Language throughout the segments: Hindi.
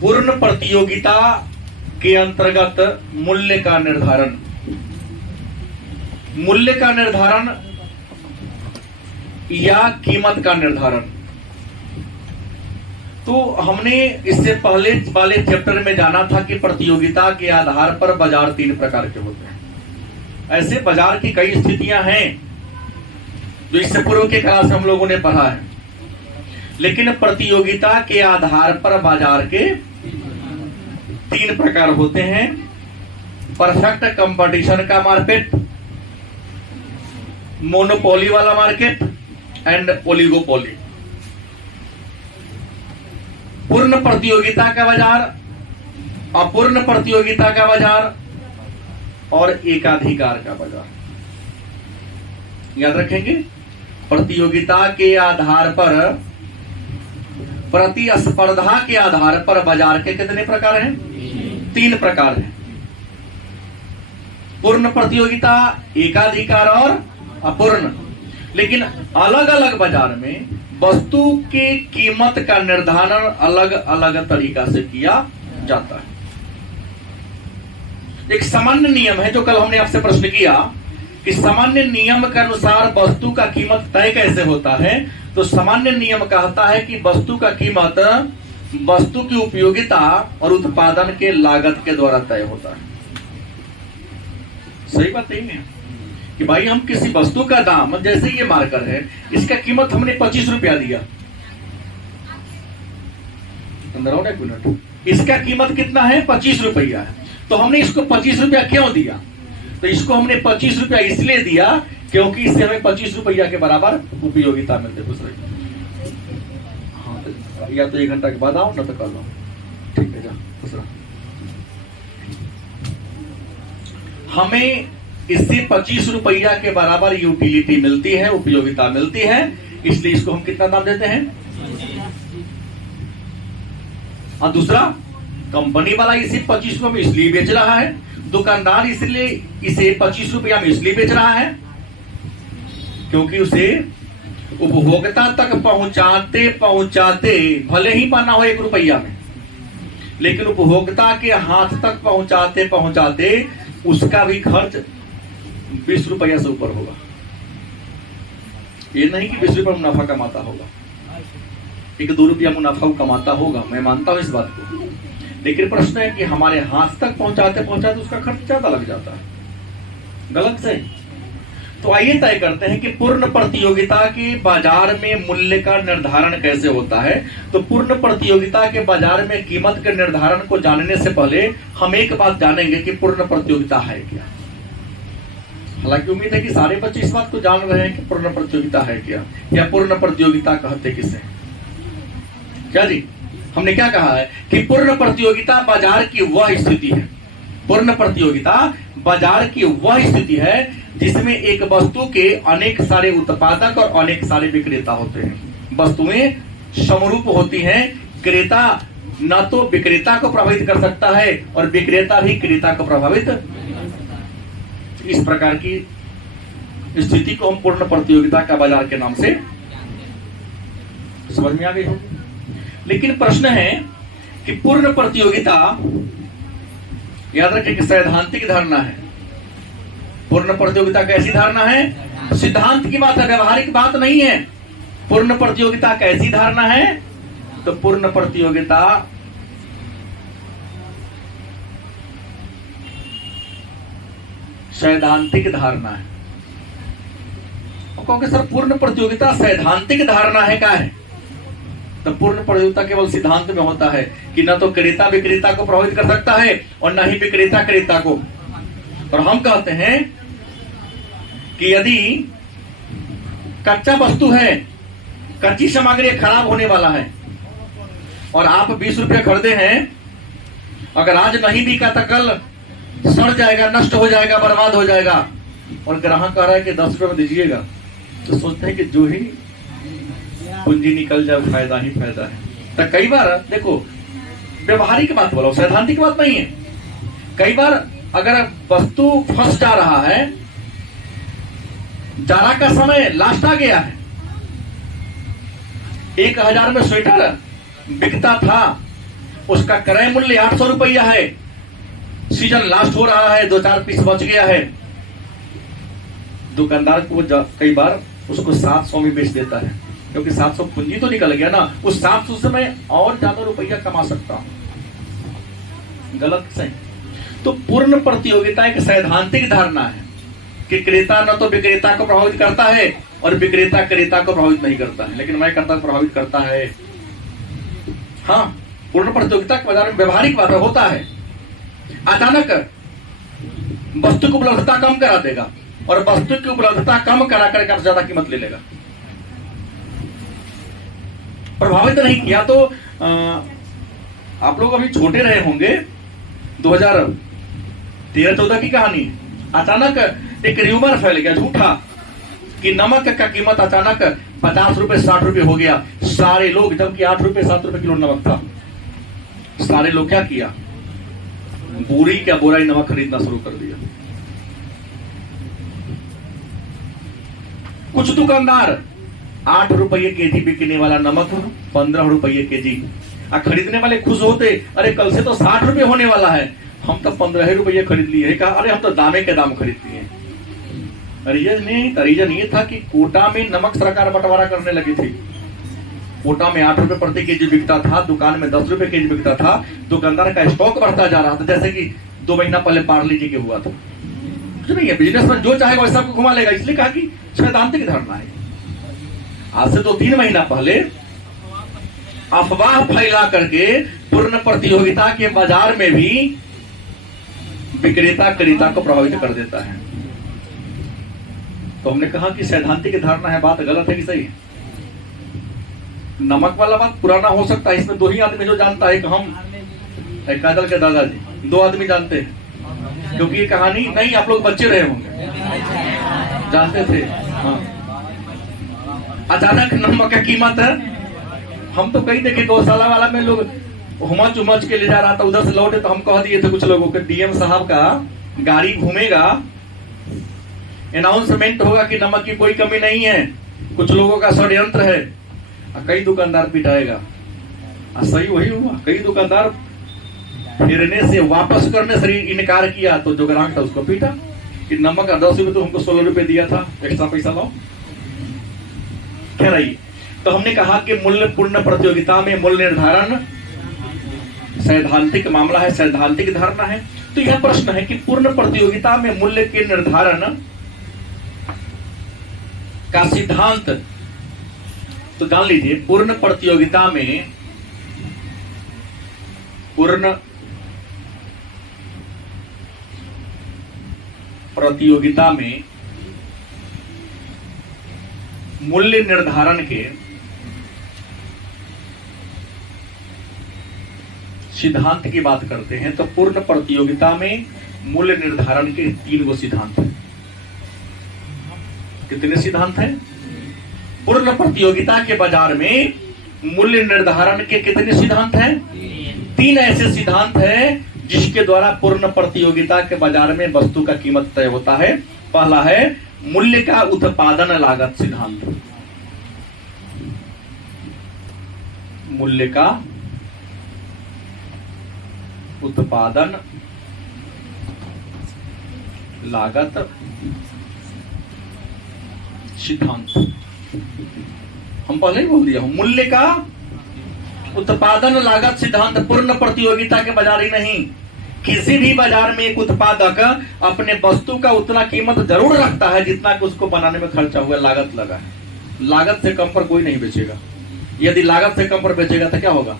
पूर्ण प्रतियोगिता के अंतर्गत मूल्य का निर्धारण, मूल्य का निर्धारण या कीमत का निर्धारण। तो हमने इससे पहले वाले चैप्टर में जाना था कि प्रतियोगिता के आधार पर बाजार 3 प्रकार के होते हैं। ऐसे बाजार की कई स्थितियां हैं जो इससे पूर्व के क्लास में हम लोगों ने पढ़ा है, लेकिन प्रतियोगिता के आधार पर बाजार के 3 प्रकार होते हैं। परफेक्ट कंपटीशन का मार्केट, मोनोपोली वाला मार्केट एंड ओलिगोपोली। पूर्ण प्रतियोगिता का बाजार, अपूर्ण प्रतियोगिता का बाजार और एकाधिकार का बाजार। याद रखेंगे, प्रतियोगिता के आधार पर, प्रतिस्पर्धा के आधार पर बाजार के कितने प्रकार हैं? 3 प्रकार हैं। पूर्ण प्रतियोगिता, एकाधिकार और अपूर्ण। लेकिन अलग अलग बाजार में वस्तु की कीमत का निर्धारण अलग अलग तरीका से किया जाता है। एक सामान्य नियम है जो कल हमने आपसे प्रश्न किया कि सामान्य नियम के अनुसार वस्तु का कीमत तय कैसे होता है। तो सामान्य नियम कहता है कि वस्तु का कीमत वस्तु की उपयोगिता और उत्पादन के लागत के द्वारा तय होता है। सही बात नहीं है कि भाई हम किसी वस्तु का दाम, जैसे ये मार्कर है, इसका कीमत हमने 25 रुपया दिया, अंदर आओ ना एक मिनट, इसका कीमत कितना है? 25 रुपया है। तो हमने इसको 25 रुपया क्यों दिया? तो इसको हमने 25 रुपया इसलिए दिया क्योंकि इससे हमें 25 रुपया के बराबर उपयोगिता मिलते। दूसरे हाँ, तो या तो 1 घंटा के बाद आओ ना तो कल आओ, ठीक है। दूसरा, हमें इससे 25 रुपया के बराबर यूटिलिटी मिलती है, उपयोगिता मिलती है, इसलिए इसको हम कितना दाम देते हैं? और दूसरा, कंपनी वाला इसे 25 रुपये में इसलिए बेच रहा है, दुकानदार इसलिए इसे 25 रुपया में इसलिए बेच रहा है क्योंकि उसे उपभोक्ता तक पहुंचाते पहुंचाते भले ही पाना हो 1 रुपया में, लेकिन उपभोक्ता के हाथ तक पहुंचाते पहुंचाते उसका भी खर्च 20 रुपया से ऊपर होगा। ये नहीं कि 20 रुपया मुनाफा कमाता होगा, 1-2 रुपया मुनाफा कमाता होगा, मैं मानता हूं इस बात को, लेकिन प्रश्न है कि हमारे हाथ तक पहुंचाते पहुंचाते उसका खर्च ज्यादा लग जाता है। गलत से। तो आइए तय करते हैं कि पूर्ण प्रतियोगिता के बाजार में मूल्य का निर्धारण कैसे होता है। तो पूर्ण प्रतियोगिता के बाजार में कीमत के निर्धारण को जानने से पहले हम एक बात जानेंगे कि पूर्ण प्रतियोगिता है क्या। हालांकि उम्मीद है कि सारे बच्चे इस बात को जान रहे हैं कि पूर्ण प्रतियोगिता है क्या, या पूर्ण प्रतियोगिता कहते किसे। क्या जी, हमने क्या कहा है कि पूर्ण प्रतियोगिता बाजार की वह स्थिति है, पूर्ण प्रतियोगिता बाजार की वह स्थिति है जिसमें एक वस्तु के अनेक सारे उत्पादक और अनेक सारे विक्रेता होते हैं। वस्तुएं समरूप होती हैं, क्रेता न तो विक्रेता को प्रभावित कर सकता है और विक्रेता भी क्रेता को प्रभावित। इस प्रकार की स्थिति को हम पूर्ण प्रतियोगिता का बाजार के नाम से समझ में आ गई होगी। लेकिन प्रश्न है कि पूर्ण प्रतियोगिता, याद रखें कि सैद्धांतिक धारणा है। पूर्ण प्रतियोगिता कैसी धारणा है? सिद्धांत की बात है, व्यवहारिक बात नहीं है। पूर्ण प्रतियोगिता कैसी धारणा है? तो पूर्ण प्रतियोगिता सैद्धांतिक धारणा है। कहोगे सर पूर्ण प्रतियोगिता सैद्धांतिक धारणा है क्या है? तो पूर्ण प्रतियोगिता केवल सिद्धांत में होता है कि न तो क्रेता विक्रेता को प्रभावित कर सकता है और न ही विक्रेता क्रेता को। और हम कहते हैं कि यदि कच्चा वस्तु है, कच्ची सामग्री खराब होने वाला है और आप 20 रुपया खरीदे हैं, अगर आज नहीं बिका तो कल सड़ जाएगा, नष्ट हो जाएगा, बर्बाद हो जाएगा, और ग्राहक कह रहा है कि 10 रुपये में दीजिएगा, तो सोचते हैं कि जो ही पूंजी निकल जाए फायदा ही फायदा है। तो कई बार देखो, व्यवहारिक बात बोलो, सैद्धांतिक बात नहीं है। कई बार अगर वस्तु फंस जा रहा है, जाड़ा का समय लास्ट आ गया है, 1000 में स्वेटर बिकता था, उसका क्रय मूल्य 800 रुपया है, सीजन लास्ट हो रहा है, 2-4 पीस बच गया है, दुकानदार को कई बार उसको 700 में बेच देता है, क्योंकि 700 पूंजी तो निकल गया ना, उस 700 से मैं और ज्यादा रुपया कमा सकता हूं। गलत सही। तो पूर्ण प्रतियोगिता एक सैद्धांतिक धारणा है कि क्रेता न तो विक्रेता को प्रभावित करता है और विक्रेता क्रेता को प्रभावित नहीं करता है, लेकिन मैं करता प्रभावित करता है। हाँ, पूर्ण प्रतियोगिता के बाजार में व्यवहारिक बात होता है, अचानक वस्तु की उपलब्धता कम करा देगा और वस्तु की उपलब्धता कम करा कर ज्यादा कीमत ले लेगा। प्रभावित नहीं किया तो आप लोग अभी छोटे रहे होंगे, 2013-14 की कहानी। अचानक एक र्यूमर फैल गया झूठा कि नमक का कीमत अचानक 50 रुपए 60 रुपए हो गया। सारे लोग, जबकि 8 रुपए 7 रुपए किलो नमक था, सारे लोग क्या किया, बोरी क्या बोरा नमक खरीदना शुरू कर दिया। कुछ दुकानदार 8 रुपये केजी बिकने वाला नमक 15 रुपये केजी, खरीदने वाले खुश होते, अरे कल से तो 60 रुपये होने वाला है, हम तो 15 रुपये खरीद लिए। कहा अरे हम तो दामे के दाम खरीद लिए। रीजन ये था कि कोटा में नमक सरकार बंटवारा करने लगी थी। कोटा में 8 रुपए प्रति केजी बिकता था, दुकान में 10 रुपए केजी बिकता था, दुकानदार का स्टॉक बढ़ता जा रहा था, जैसे कि 2 महीना पहले पार्ले जी के हुआ था। कुछ नहीं है, बिजनेस में जो चाहेगा वैसा आपको घुमा लेगा। इसलिए कहा कि सैद्धांतिक धारणा है। आज से 2-3 महीना पहले अफवाह फैला करके पूर्ण प्रतियोगिता के बाजार में भी विक्रेता क्रेता को प्रभावित कर देता है। तो हमने कहा कि सैद्धांतिक धारणा है, बात गलत है कि सही है? नमक वाला बात पुराना हो सकता है, इसमें 2 ही आदमी जो जानता है, कि हम काजल के दादाजी, 2 आदमी जानते हैं, क्योंकि ये कहानी नहीं, आप लोग बच्चे रहे होंगे, जानते थे। हाँ, अचानक नमक का कीमत है, हम तो कहीं देखे गौशाला वाला में लोग हुमच उमच के ले जा रहा था, उधर से लौटे तो हम कह दिए थे कुछ लोगों के, डीएम साहब का गाड़ी घूमेगा, अनाउंसमेंट होगा कि नमक की कोई कमी नहीं है, कुछ लोगों का षड्यंत्र है, कई दुकानदार पिटाएगा। सही वही हुआ, कई दुकानदार फिरने से वापस करने से इनकार किया, तो जो ग्राहक था उसको पीटा कि नमक का 10 रुपए तो हमको 16 रुपए दिया था, एक्स्ट्रा पैसा लाओ। कह रही। तो हमने कहा कि मूल्य पूर्ण प्रतियोगिता में मूल्य निर्धारण सैद्धांतिक मामला है, सैद्धांतिक धारणा है। तो यह प्रश्न है कि पूर्ण प्रतियोगिता में मूल्य के निर्धारण का सिद्धांत, तो जान लीजिए पूर्ण प्रतियोगिता में मूल्य निर्धारण के सिद्धांत की बात करते हैं तो पूर्ण प्रतियोगिता में मूल्य निर्धारण के 3 गो सिद्धांत हैं। कितने सिद्धांत हैं? पूर्ण प्रतियोगिता के बाजार में मूल्य निर्धारण के कितने सिद्धांत हैं? 3 ऐसे सिद्धांत हैं जिसके द्वारा पूर्ण प्रतियोगिता के बाजार में वस्तु का कीमत तय होता है। पहला है मूल्य का उत्पादन लागत सिद्धांत। मूल्य का उत्पादन लागत सिद्धांत, हम पहले ही बोल दिया हूं। मूल्य का उत्पादन लागत सिद्धांत पूर्ण प्रतियोगिता के बाजार ही नहीं, किसी भी बाजार में एक उत्पादक अपने वस्तु का उतना कीमत जरूर रखता है जितना कि उसको बनाने में खर्चा हुआ, लागत लगा है। लागत से कम पर कोई नहीं बेचेगा। यदि लागत से कम पर बेचेगा तो क्या होगा?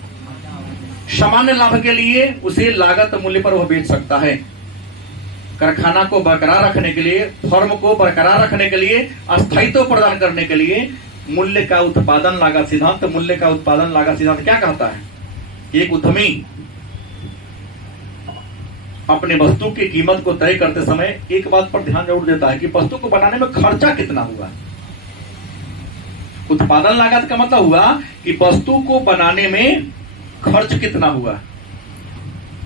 सामान्य लाभ के लिए उसे लागत मूल्य पर वह बेच सकता है। कारखाना को बरकरार रखने के लिए, फर्म को बरकरार रखने के लिए, अस्थायित्व प्रदान करने के लिए मूल्य का उत्पादन लागत सिद्धांत, मूल्य का उत्पादन लागत सिद्धांत क्या कहता है? एक उद्यमी अपने वस्तु की कीमत को तय करते समय एक बात पर ध्यान जरूर देता है कि वस्तु को बनाने में खर्चा कितना हुआ। उत्पादन लागत का मतलब हुआ कि वस्तु को बनाने में खर्च कितना हुआ।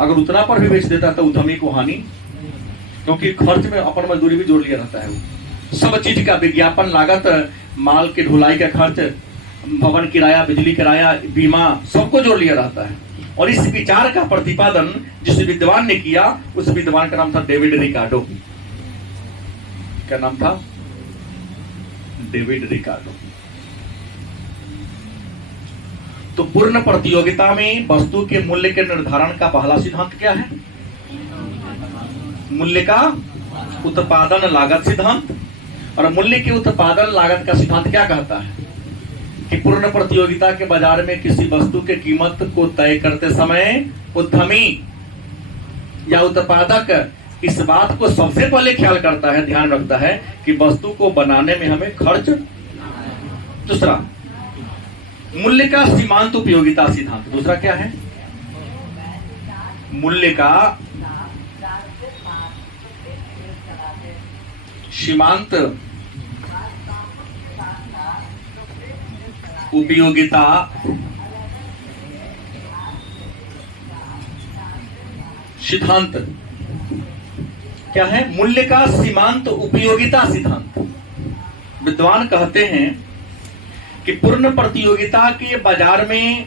अगर उतना पर भी बेच देता तो उद्यमी को हानि, क्योंकि खर्च में अपन मजदूरी भी जोड़ लिया रहता है। सब चीज का विज्ञापन लागत, माल की ढुलाई का खर्च, भवन किराया, बिजली किराया, बीमा, सबको जोड़ लिया रहता है। और इस विचार का प्रतिपादन जिस विद्वान ने किया, उस विद्वान का नाम था डेविड रिकार्डो। क्या नाम था? David Ricardo. तो पूर्ण प्रतियोगिता में वस्तु के मूल्य के निर्धारण का पहला सिद्धांत क्या है? मूल्य का उत्पादन लागत सिद्धांत। और मूल्य के उत्पादन लागत का सिद्धांत क्या कहता है कि पूर्ण प्रतियोगिता के बाजार में किसी वस्तु के कीमत को तय करते समय उद्यमी या उत्पादक इस बात को सबसे पहले ख्याल करता है, ध्यान रखता है कि वस्तु को बनाने में हमें खर्च। दूसरा, मूल्य का सीमांत उपयोगिता सिद्धांत। दूसरा क्या है? मूल्य का सीमांत उपयोगिता सिद्धांत क्या है? मूल्य का सीमांत उपयोगिता सिद्धांत। विद्वान कहते हैं कि पूर्ण प्रतियोगिता के बाजार में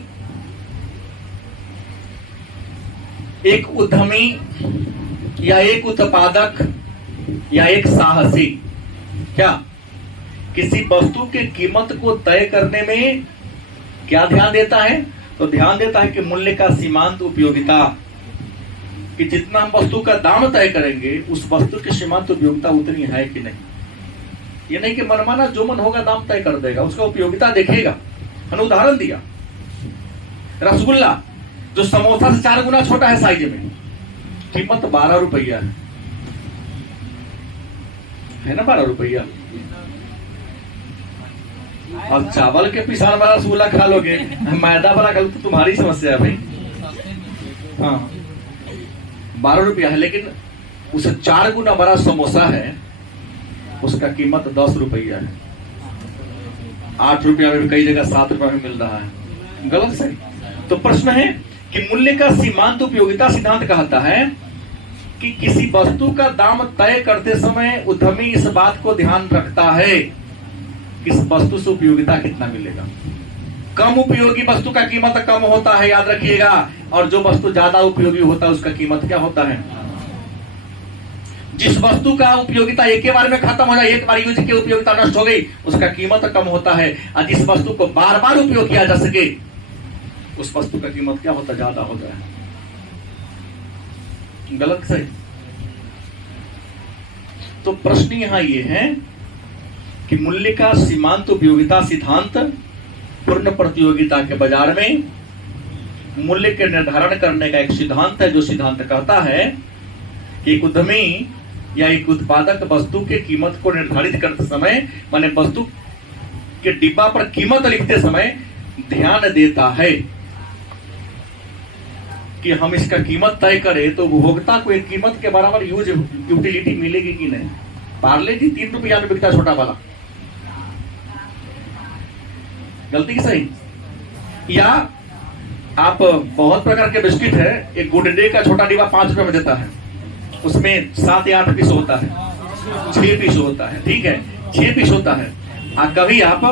एक उद्यमी या एक उत्पादक या एक साहसी क्या किसी वस्तु के कीमत को तय करने में क्या ध्यान देता है? तो ध्यान देता है कि मूल्य का सीमांत उपयोगिता, कि जितना हम वस्तु का दाम तय करेंगे उस वस्तु की सीमांत उपयोगिता उतनी है कि नहीं। ये नहीं कि मनमाना जो मन होगा दाम तय कर देगा, उसका उपयोगिता देखेगा। हमने उदाहरण दिया, रसगुल्ला जो समोसा से 4 गुना छोटा है साइज में, कीमत 12 रुपया है ना, 12 रुपया। और चावल के पिसान वाला रसगुल्ला खा लोगे, मैदा वाला खा लो तो तुम्हारी समस्या है भाई। हाँ, 12 रुपया है, लेकिन उसे 4 गुना बड़ा समोसा है, उसका कीमत 10 रुपया है। 8 रुपया में भी कई जगह 7 रुपया में मिल रहा है। गलत सही? तो प्रश्न है कि मूल्य का सीमांत उपयोगिता सिद्धांत कहता है कि किसी वस्तु का दाम तय करते समय उद्यमी इस बात को ध्यान रखता है कि इस वस्तु से उपयोगिता कितना मिलेगा। कम उपयोगी वस्तु का कीमत कम होता है, याद रखिएगा, और जो वस्तु ज्यादा उपयोगी होता है उसका कीमत क्या होता है? जिस वस्तु का उपयोगिता एक बार में खत्म हो जाए, एक बार यूज की उपयोगिता नष्ट हो गई, उसका कीमत कम होता है। और जिस वस्तु को बार बार उपयोग किया जा सके उस वस्तु का कीमत क्या होता है? ज्यादा होता है। गलत सही? तो प्रश्न यहां ये है कि मूल्य का सीमांत उपयोगिता सिद्धांत पूर्ण प्रतियोगिता के बाजार में मूल्य के निर्धारण करने का एक सिद्धांत है, जो सिद्धांत कहता है कि एक उद्यमी या एक उत्पादक वस्तु के कीमत को निर्धारित करते समय, माने वस्तु के डिब्बा पर कीमत लिखते समय ध्यान देता है कि हम इसका कीमत तय करें तो उपभोक्ता को एक कीमत के बराबर यूटिलिटी मिलेगी कि नहीं। पार्ले जी 3 रुपया में बिकता छोटा वाला, गलती की सही? या आप बहुत प्रकार के बिस्किट है, एक गुड डे का छोटा डिब्बा 5 रुपए में देता है, उसमें 7 या 8 पीस होता है, 6 पीस होता है, ठीक है, 6 पीस होता है। कभी आप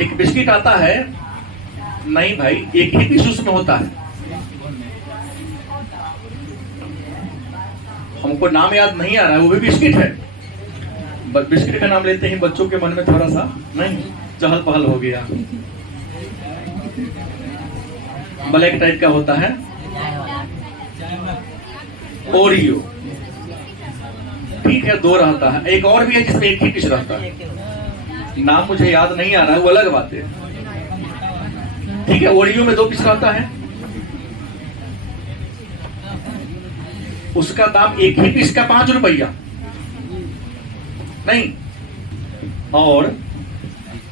एक बिस्किट आता है, नहीं भाई एक ही पीस उसमें होता है, हमको नाम याद नहीं आ रहा है, वो भी बिस्किट है। बिस्किट का नाम लेते ही बच्चों के मन में थोड़ा सा नहीं चहल पहल हो गया। ब्लैक टाइप का होता है, ओरियो, ठीक है, 2 रहता है। एक और भी है जिसमें एक ही पीस रहता है, नाम मुझे याद नहीं आ रहा है, वो अलग बात है, ठीक है। ओरियो में 2 पीस रहता है, उसका दाम एक ही पीस का 5 रुपया नहीं। और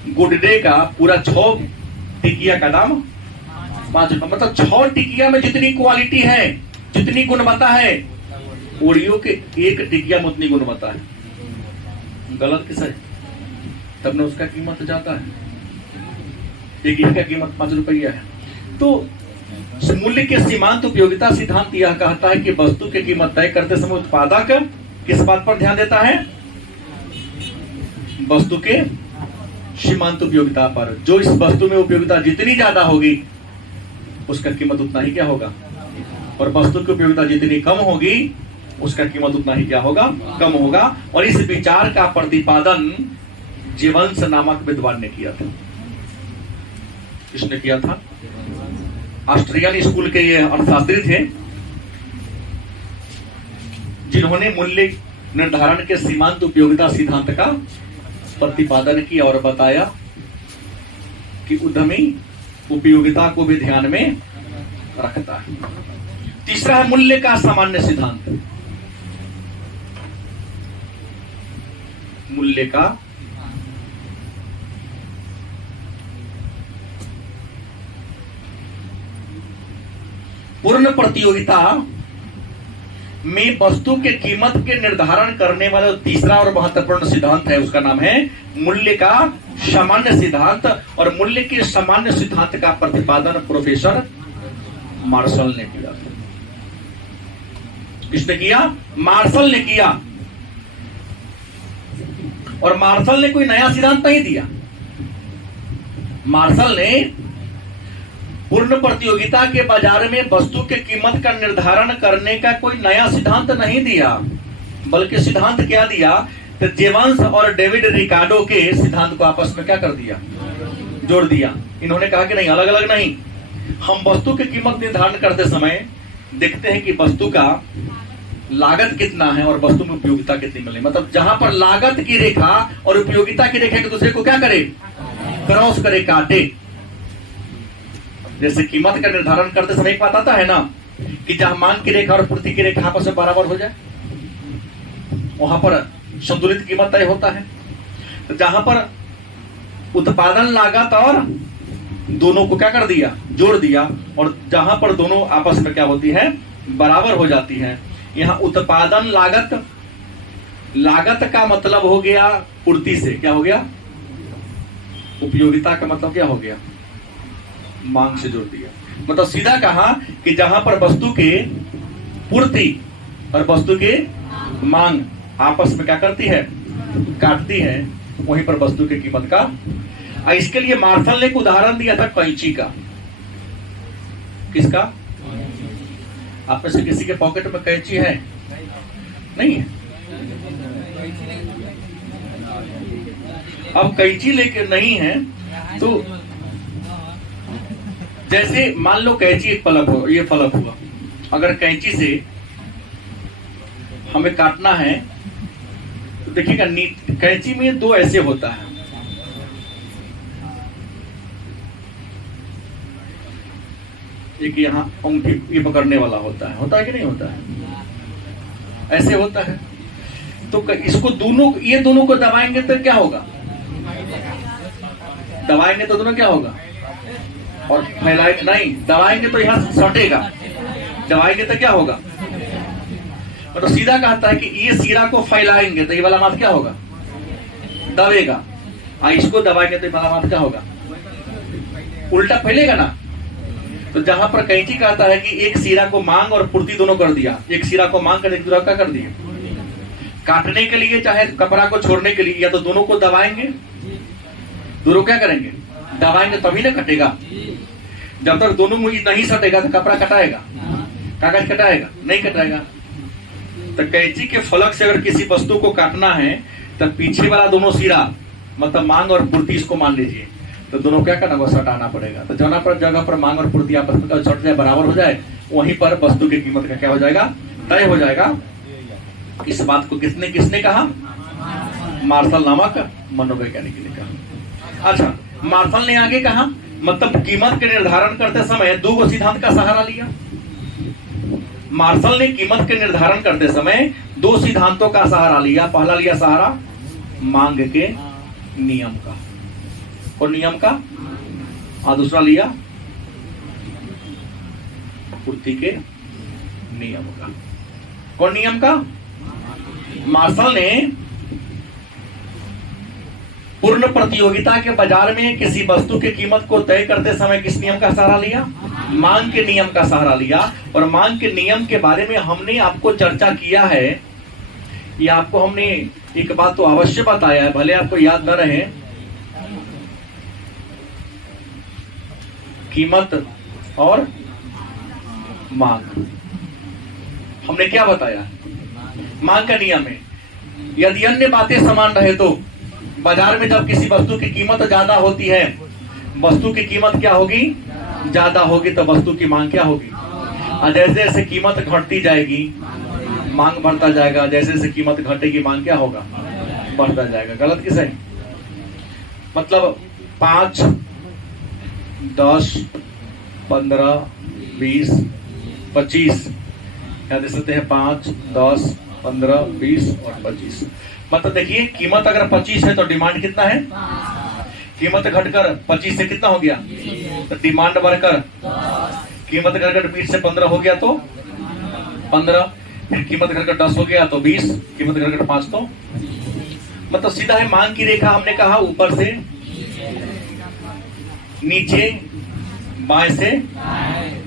गुड डे का पूरा 6 टिकिया का दाम 5 रुपया। मतलब 6 टिकिया में जितनी क्वालिटी है, जितनी गुणवत्ता है, ओरियो के एक टिकिया में उतनी गुणवत्ता है। गलत किस है? तब न उसका कीमत ज्यादा है, एक ही का कीमत 5 रुपया है। तो मूल्य के सीमांत उपयोगिता सिद्धांत यह कहता है कि वस्तु की कीमत तय करते समय उत्पादक किस बात पर ध्यान देता है? वस्तु के सीमांत उपयोगिता पर। जो इस वस्तु में उपयोगिता जितनी ज्यादा होगी उसका कीमत उतना ही क्या होगा, और वस्तु की उपयोगिता जितनी कम होगी उसका कीमत उतना ही क्या होगा, कम होगा। और इस विचार का प्रतिपादन जीवंश नामक विद्वान ने किया था। किसने किया था? ऑस्ट्रियन स्कूल के ये अर्थशास्त्री थे, जिन्होंने मूल्य निर्धारण के सीमांत उपयोगिता सिद्धांत का प्रतिपादन किया और बताया कि उद्यमी उपयोगिता को भी ध्यान में रखता है। तीसरा है मूल्य का सामान्य सिद्धांत। मूल्य का पूर्ण प्रतियोगिता में वस्तु के कीमत के निर्धारण करने वाला तीसरा और महत्वपूर्ण सिद्धांत है, उसका नाम है मूल्य का सामान्य सिद्धांत। और मूल्य के सामान्य सिद्धांत का प्रतिपादन प्रोफेसर मार्शल ने किया। किसने किया? मार्शल ने किया। और मार्शल ने कोई नया सिद्धांत नहीं दिया। मार्शल ने पूर्ण प्रतियोगिता के बाजार में वस्तु के कीमत का निर्धारण करने का कोई नया सिद्धांत नहीं दिया, बल्कि सिद्धांत क्या दिया? तो जेवंस और डेविड रिकार्डो के सिद्धांत को आपस में क्या कर दिया? जोड़ दिया। इन्होंने कहा कि नहीं, अलग अलग नहीं, हम वस्तु की कीमत निर्धारण करते समय देखते हैं कि वस्तु का लागत कितना है और वस्तु में उपयोगिता कितनी मिले। मतलब जहां पर लागत की रेखा और उपयोगिता की रेखा एक दूसरे को क्या करे? क्रॉस करे, काटे। जैसे कीमत का निर्धारण करते समय एक बात आता है ना कि जहां मांग की रेखा और पूर्ति की रेखा आपस में बराबर हो जाए, वहां पर संतुलित कीमत तय होता है। तो जहां पर उत्पादन लागत और दोनों को क्या कर दिया? जोड़ दिया। और जहां पर दोनों आपस में क्या होती है? बराबर हो जाती है। यहां उत्पादन लागत, लागत का मतलब हो गया पूर्ति से, क्या हो गया? उपयोगिता का मतलब क्या हो गया? मांग से जोड़ दिया। मतलब सीधा कहा कि जहां पर वस्तु के पूर्ति और वस्तु के मांग आपस में क्या करती है? काटती है, वहीं पर वस्तु की कीमत का। इसके लिए मार्शल ने एक उदाहरण दिया था कैंची का। किसका? आप में से किसी के पॉकेट में कैंची है? नहीं है। अब कैंची लेके नहीं है तो जैसे मान लो कैंची एक फलक हो, ये फलक हुआ, अगर कैंची से हमें काटना है तो देखिएगा कैंची में दो ऐसे होता है, एक यहाँ अंगूठी ये पकड़ने वाला होता है कि नहीं होता है? ऐसे होता है। तो इसको दोनों, ये दोनों को दबाएंगे तो क्या होगा? दबाएंगे तो दोनों क्या होगा? और फैलाएंगे नहीं, दबाएंगे तो यहां सटेगा, दबाएंगे तो क्या होगा? मतलब सीधा कहता है कि ये सिरा को फैलाएंगे तो ये वाला मात क्या होगा? दबेगा। इसको दबाएंगे तो ये वाला मात क्या होगा? उल्टा फैलेगा ना। तो जहां पर कैंची कहता है कि एक सिरा को मांग और पूर्ति दोनों कर दिया, एक सिरा को मांग कर एक दूसरा क्या कर दिया? काटने के लिए चाहे कपड़ा को छोड़ने के लिए, या तो दोनों को दबाएंगे, दोनों क्या करेंगे? दबाएंगे तभी ना कटेगा। जब तक दोनों मुंह नहीं सटेगा तो कपड़ा कटाएगा, कागज कटाएगा? नहीं कटाएगा। तो कैंची के फलक से अगर किसी वस्तु को काटना है तो पीछे वाला दोनों सिरा, मतलब मांग और पूर्ति, इसको मान लीजिए, तो दोनों क्या करना? वो सटाना पड़ेगा। तो जहां पर जगह पर मांग और पूर्ति आपस में सट जाए, बराबर हो जाए, वहीं पर वस्तु की कीमत का क्या हो जाएगा? तय हो जाएगा। इस बात को किसने कहा? मार्शल नामक मनोवैज्ञानिक ने कहा। अच्छा, मार्शल ने आगे कहा, मतलब कीमत के निर्धारण करते समय दो सिद्धांत का सहारा लिया। मार्शल ने कीमत के निर्धारण करते समय दो सिद्धांतों का सहारा लिया। पहला लिया सहारा मांग के नियम का, और नियम का, और दूसरा लिया पूर्ति के नियम का। कौन नियम का? मार्शल ने पूर्ण प्रतियोगिता के बाजार में किसी वस्तु की कीमत को तय करते समय किस नियम का सहारा लिया? मांग के नियम का सहारा लिया। और मांग के नियम के बारे में हमने आपको चर्चा किया है, ये आपको हमने एक बात तो अवश्य बताया है, भले आपको याद न रहे। कीमत और मांग। हमने क्या बताया? मांग का नियम है, यदि अन्य बातें समान रहे तो बाजार में जब किसी वस्तु की कीमत ज्यादा होती है, वस्तु की कीमत क्या होगी? ज्यादा होगी, तो वस्तु की मांग क्या होगी? और जैसे जैसे कीमत घटती जाएगी मांग बढ़ता जाएगा, जैसे जैसे कीमत घटेगी मांग क्या होगा? बढ़ता जाएगा। गलत कि सही? मतलब 5, 10, 15, 20, 25, क्या दे सकते हैं? 5, 10, 15, 20 और 25। मतलब देखिए, कीमत अगर 25 है तो डिमांड कितना है? कीमत घटकर 25 से कितना हो गया? तो डिमांड बढ़कर कीमत घटकर 20 से 15 हो गया तो 15, फिर कीमत घटकर 10 हो गया तो 20, कीमत घटकर 5 तो मतलब सीधा है। मांग की रेखा हमने कहा ऊपर से नीचे, बाएं से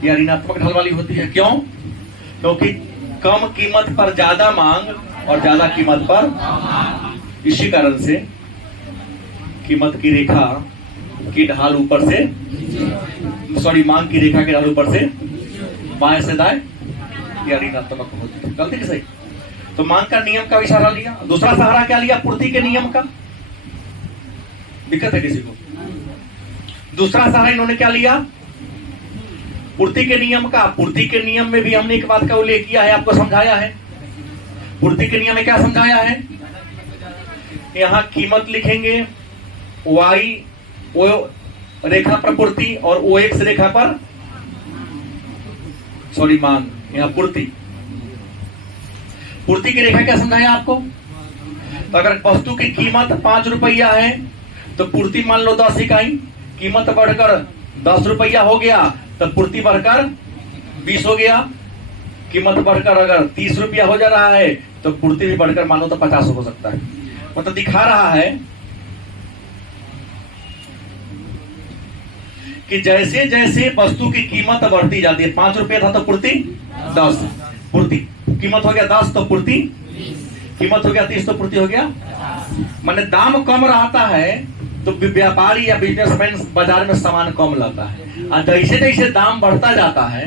या ऋणात्मक ढाल वाली होती है। क्यों? क्योंकि कम कीमत पर ज्यादा मांग और ज्यादा कीमत पर, इसी कारण से कीमत की रेखा की ढाल ऊपर से, मांग की रेखा की ढाल ऊपर से बाएं से दाएं या ऋणात्मक होती है। गलती कि सही? तो मांग का नियम का भी सहारा लिया। दूसरा सहारा क्या लिया? पूर्ति के नियम का। दिक्कत है किसी को? दूसरा सहारा इन्होंने क्या लिया? पूर्ति के नियम का। पूर्ति के नियम में भी हमने एक बात का उल्लेख किया है, आपको समझाया है। पूर्ति के नियम में क्या समझाया है? यहां कीमत लिखेंगे y ओ रेखा पर पूर्ति और OX रेखा पर मांग। यहां पूर्ति की रेखा क्या समझाया आपको? तो अगर वस्तु की कीमत 5 रुपया है तो पूर्ति मान लो 10 इकाई, कीमत बढ़कर 10 रुपया हो गया तो पूर्ति बढ़कर 20 हो गया। कीमत बढ़कर अगर 30 रुपया हो जा रहा है तो पूर्ति भी बढ़कर मानो तो 50 हो सकता है। मतलब दिखा रहा है कि जैसे जैसे वस्तु की कीमत बढ़ती जाती है, 5 रुपया था तो पूर्ति 10, पूर्ति कीमत हो गया 10 तो पूर्ति, कीमत हो गया 30 तो पूर्ति हो गया। माने दाम कम रहता है तो व्यापारी या बिजनेसमैन बाजार में सामान कम लाता है, और जैसे जैसे दाम बढ़ता जाता है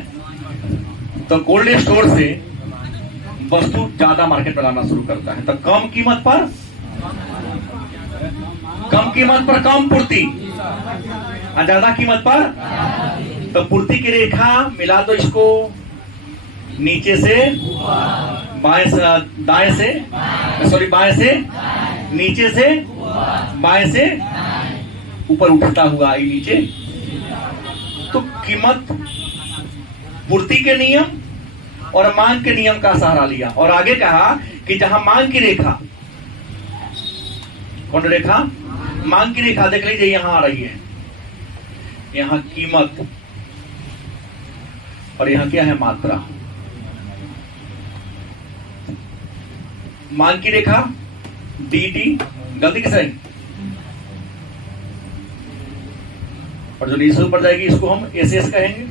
तो कोल्ड स्टोर से वस्तु ज्यादा मार्केट में लाना शुरू करता है। तो कम कीमत पर कम पूर्ति, ज्यादा कीमत पर। तो पूर्ति की रेखा मिला दो इसको, नीचे से बाएं से दाएं से, बाएं से नीचे से बाएं से ऊपर उठता हुआ आई नीचे। तो कीमत पूर्ति के नियम और मांग के नियम का सहारा लिया, और आगे कहा कि जहां मांग की रेखा, कौन रेखा? मांग की रेखा देख लीजिए यहां आ रही है, यहां कीमत और यहां क्या है? मात्रा। मांग की रेखा DT, गलती के सही, और जो नीचे ऊपर जाएगी इसको हम SS कहेंगे।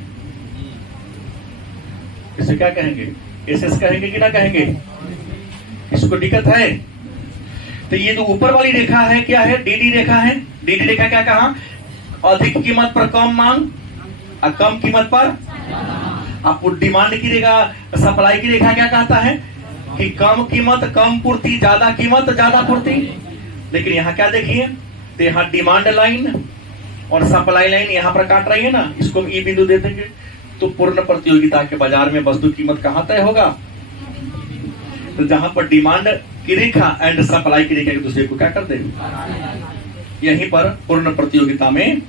इसे क्या कहेंगे? SS कहेंगे कि ना कहेंगे? इसको दिक्कत है। तो ये जो ऊपर वाली रेखा है क्या है? DD रेखा है। DD रेखा क्या कहा? अधिक कीमत पर कम मांग और कम कीमत पर आपको डिमांड की रेखा, सप्लाई की रेखा क्या कहता है? कि कम कीमत कम पूर्ति, ज्यादा कीमत ज्यादा पूर्ति। लेकिन यहाँ क्या देखिए, तो यहाँ डिमांड लाइन और सप्लाई लाइन यहाँ पर काट रही है ना, इसको हम E बिंदु दे देंगे। तो पूर्ण प्रतियोगिता के बाजार में वस्तु कीमत कहाँ तय होगा? तो जहां पर डिमांड की रेखा एंड सप्लाई की रेखा एक दूसरे को क्या कर देंगे, यहीं पर पूर्ण प्रतियोगिता में।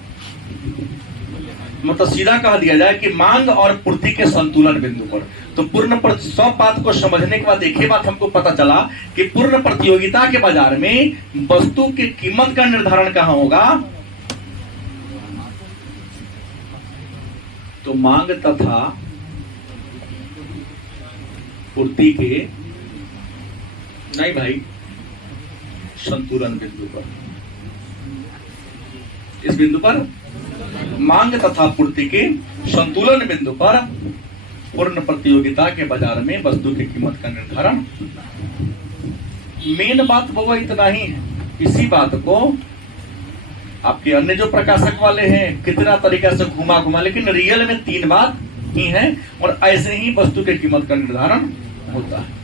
मतलब सीधा कह दिया जाए कि मांग और पूर्ति के संतुलन बिंदु पर। तो सब बात को समझने के बाद एक ही बात हमको पता चला कि पूर्ण प्रतियोगिता के बाजार में वस्तु की कीमत का निर्धारण कहां होगा? तो मांग तथा पूर्ति के, नहीं भाई, संतुलन बिंदु पर। इस बिंदु पर मांग तथा पूर्ति के संतुलन बिंदु पर पूर्ण प्रतियोगिता के बाजार में वस्तु की कीमत का निर्धारण। मेन बात वो इतना ही है। इसी बात को आपके अन्य जो प्रकाशक वाले हैं कितना तरीका से घुमा घुमा, लेकिन रियल में 3 बात ही है और ऐसे ही वस्तु की कीमत का निर्धारण होता है।